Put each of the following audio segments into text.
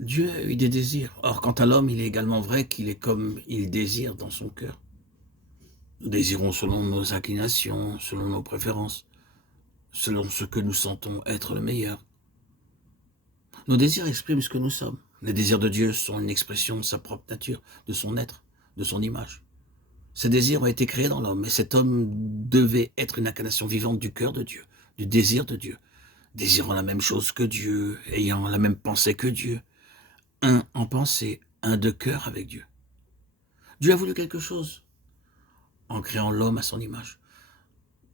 Dieu a eu des désirs. Or, quant à l'homme, il est également vrai qu'il est comme il désire dans son cœur. Nous désirons selon nos inclinations, selon nos préférences, selon ce que nous sentons être le meilleur. Nos désirs expriment ce que nous sommes. Les désirs de Dieu sont une expression de sa propre nature, de son être, de son image. Ces désirs ont été créés dans l'homme, et cet homme devait être une incarnation vivante du cœur de Dieu, du désir de Dieu, désirant la même chose que Dieu, ayant la même pensée que Dieu, un en pensée, un de cœur avec Dieu. Dieu a voulu quelque chose en créant l'homme à son image.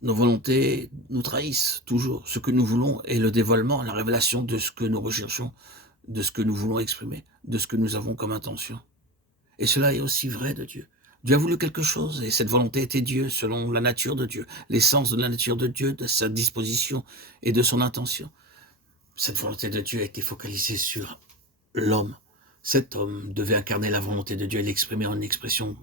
Nos volontés nous trahissent toujours. Ce que nous voulons est le dévoilement, la révélation de ce que nous recherchons, de ce que nous voulons exprimer, de ce que nous avons comme intention. Et cela est aussi vrai de Dieu. Dieu a voulu quelque chose, et cette volonté était Dieu, selon la nature de Dieu, l'essence de la nature de Dieu, de sa disposition et de son intention. Cette volonté de Dieu a été focalisée sur l'homme. Cet homme devait incarner la volonté de Dieu et l'exprimer en une expression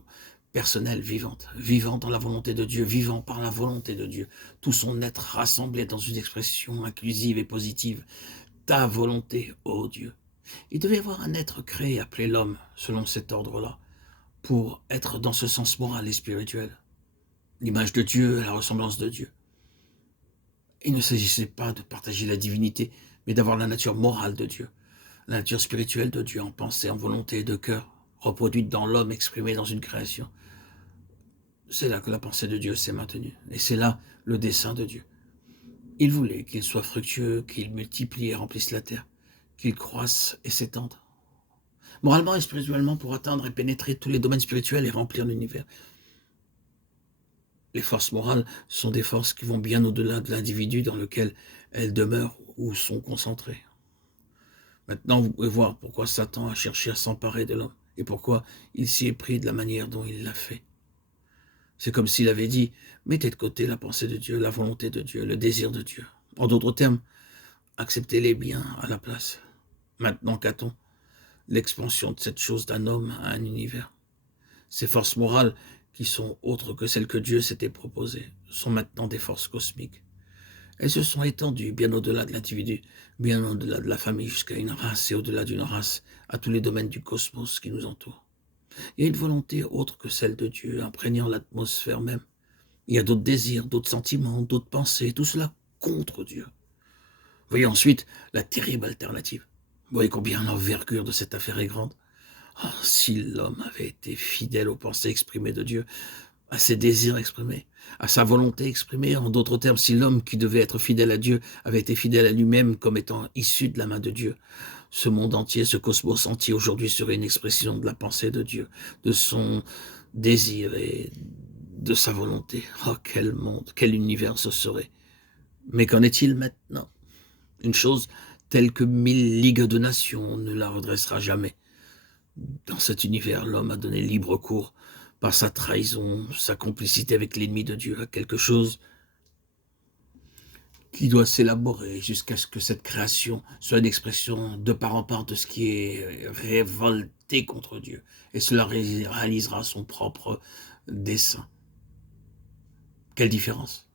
personnelle, vivante, vivant dans la volonté de Dieu, vivant par la volonté de Dieu, tout son être rassemblé dans une expression inclusive et positive. Ta volonté, ô Dieu. Il devait y avoir un être créé appelé l'homme, selon cet ordre-là, pour être dans ce sens moral et spirituel. L'image de Dieu, la ressemblance de Dieu. Il ne s'agissait pas de partager la divinité, mais d'avoir la nature morale de Dieu, la nature spirituelle de Dieu en pensée, en volonté et de cœur, reproduite dans l'homme exprimé dans une création. C'est là que la pensée de Dieu s'est maintenue, et c'est là le dessein de Dieu. Il voulait qu'il soit fructueux, qu'il multiplie et remplisse la terre, qu'il croisse et s'étende, moralement et spirituellement, pour atteindre et pénétrer tous les domaines spirituels et remplir l'univers. Les forces morales sont des forces qui vont bien au-delà de l'individu dans lequel elles demeurent ou sont concentrées. Maintenant, vous pouvez voir pourquoi Satan a cherché à s'emparer de l'homme et pourquoi il s'y est pris de la manière dont il l'a fait. C'est comme s'il avait dit, mettez de côté la pensée de Dieu, la volonté de Dieu, le désir de Dieu. En d'autres termes, acceptez les biens à la place. Maintenant, qu'a-t-on? L'expansion de cette chose d'un homme à un univers. Ces forces morales, qui sont autres que celles que Dieu s'était proposées, sont maintenant des forces cosmiques. Elles se sont étendues bien au-delà de l'individu, bien au-delà de la famille, jusqu'à une race et au-delà d'une race, à tous les domaines du cosmos qui nous entourent. Il y a une volonté autre que celle de Dieu, imprégnant l'atmosphère même. Il y a d'autres désirs, d'autres sentiments, d'autres pensées, tout cela contre Dieu. Voyez ensuite la terrible alternative. Vous voyez combien l'envergure de cette affaire est grande. Oh, si l'homme avait été fidèle aux pensées exprimées de Dieu, à ses désirs exprimés, à sa volonté exprimée, en d'autres termes, si l'homme qui devait être fidèle à Dieu avait été fidèle à lui-même comme étant issu de la main de Dieu, ce monde entier, ce cosmos entier aujourd'hui serait une expression de la pensée de Dieu, de son désir et de sa volonté. Oh, quel monde, quel univers ce serait. Mais qu'en est-il maintenant? Une chose telle que 1000 ligues de nations ne la redressera jamais. Dans cet univers, l'homme a donné libre cours par sa trahison, sa complicité avec l'ennemi de Dieu, à quelque chose qui doit s'élaborer jusqu'à ce que cette création soit une expression de part en part de ce qui est révolté contre Dieu. Et cela réalisera son propre dessein. Quelle différence!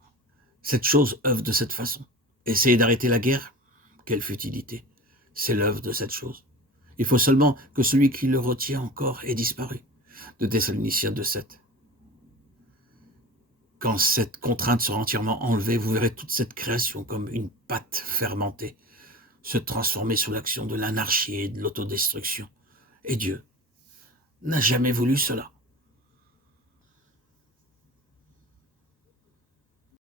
Cette chose œuvre de cette façon. Essayer d'arrêter la guerre, quelle futilité! C'est l'œuvre de cette chose. Il faut seulement que celui qui le retient encore ait disparu. De Thessaloniciens 2,7. Quand cette contrainte sera entièrement enlevée, vous verrez toute cette création comme une pâte fermentée se transformer sous l'action de l'anarchie et de l'autodestruction. Et Dieu n'a jamais voulu cela.